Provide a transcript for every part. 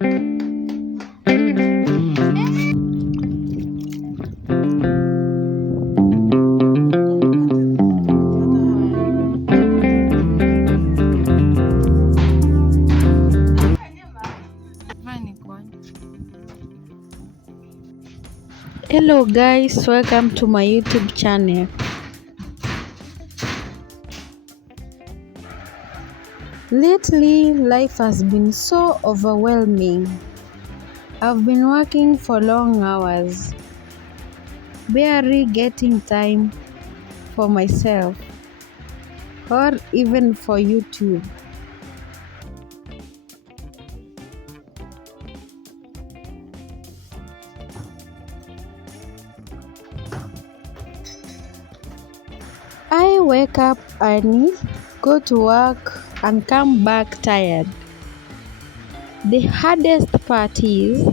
Hello guys, welcome to my YouTube channel. Lately, life has been so overwhelming. I've been working for long hours, barely getting time for myself or even for YouTube. I wake up early, go to work, and come back tired. The hardest part is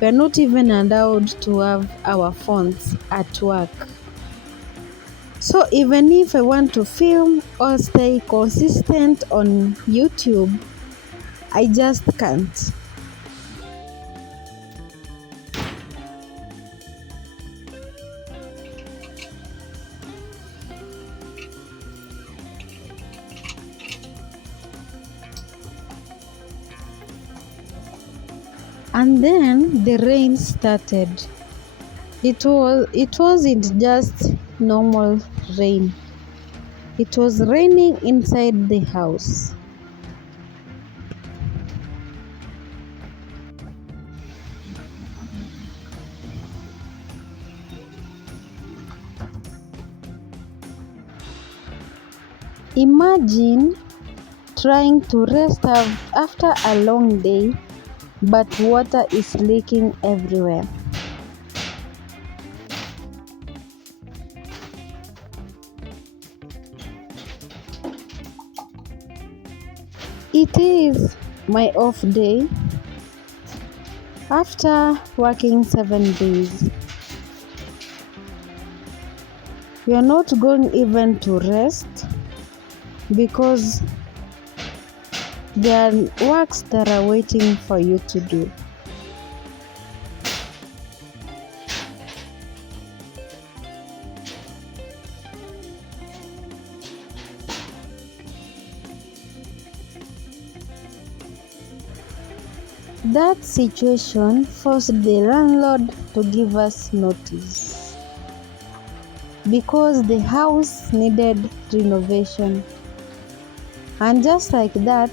we're not even allowed to have our phones at work. So even if I want to film or stay consistent on YouTube, I just can't. And then the rain started. It wasn't just normal rain. It was raining inside the house. Imagine trying to rest after a long day, but water is leaking everywhere. It is my off day after working 7 days. We are not going even to rest because there are works that are waiting for you to do. That situation forced the landlord to give us notice because the house needed renovation. And just like that,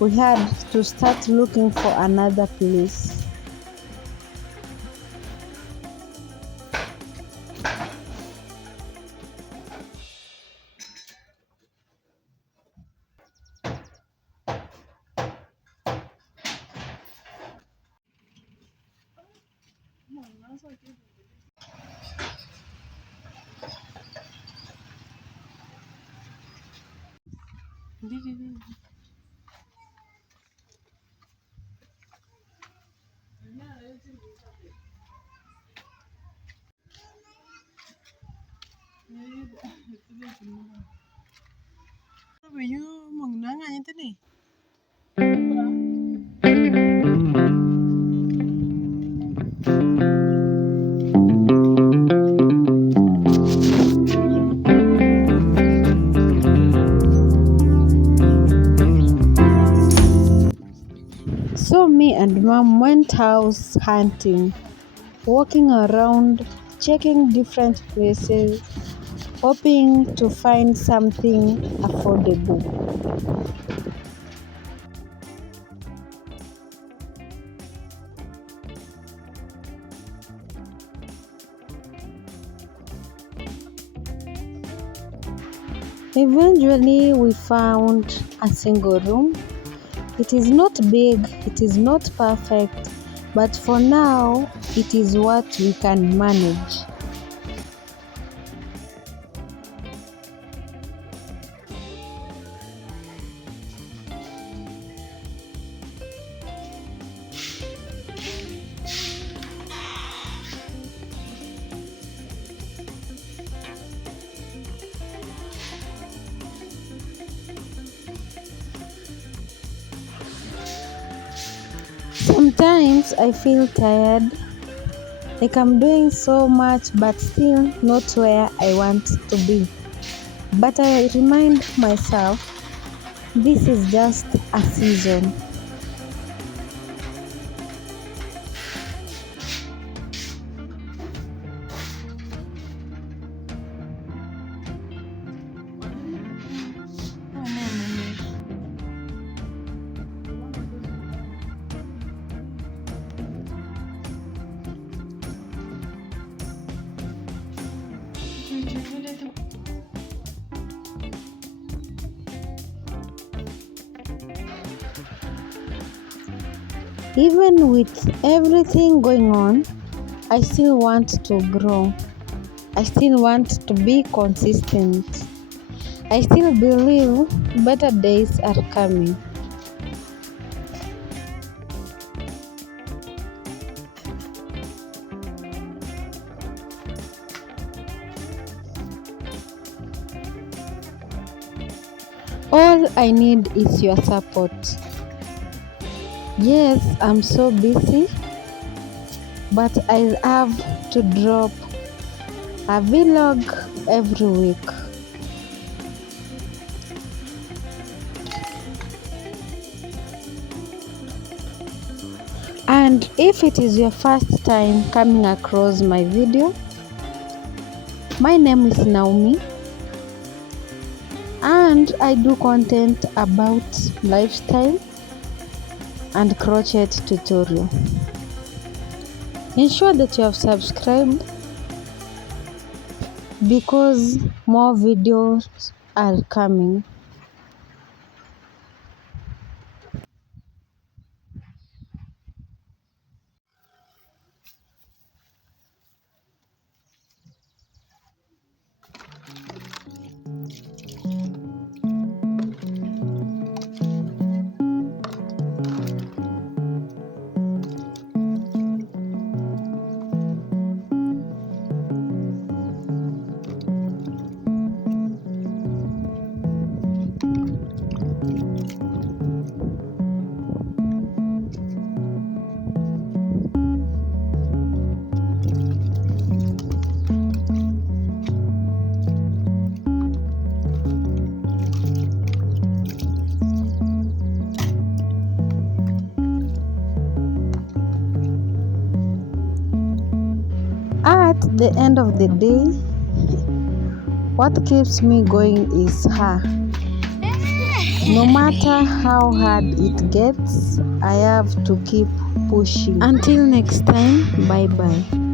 we had to start looking for another place. So me and mom went house hunting, walking around, checking different places, hoping to find something affordable. Eventually, we found a single room. It is not big, it is not perfect, but for now, it is what we can manage. Sometimes I feel tired, like I'm doing so much but still not where I want to be. But I remind myself this is just a season. Even with everything going on, I still want to grow. I still want to be consistent. I still believe better days are coming. All I need is your support. Yes, I'm so busy, but I have to drop a vlog every week. And if it is your first time coming across my video, my name is Naomi and I do content about lifestyle and crochet tutorial. Ensure that you have subscribed because more videos are coming. At the end of the day, what keeps me going is her. No matter how hard it gets, I have to keep pushing. Until next time, bye bye.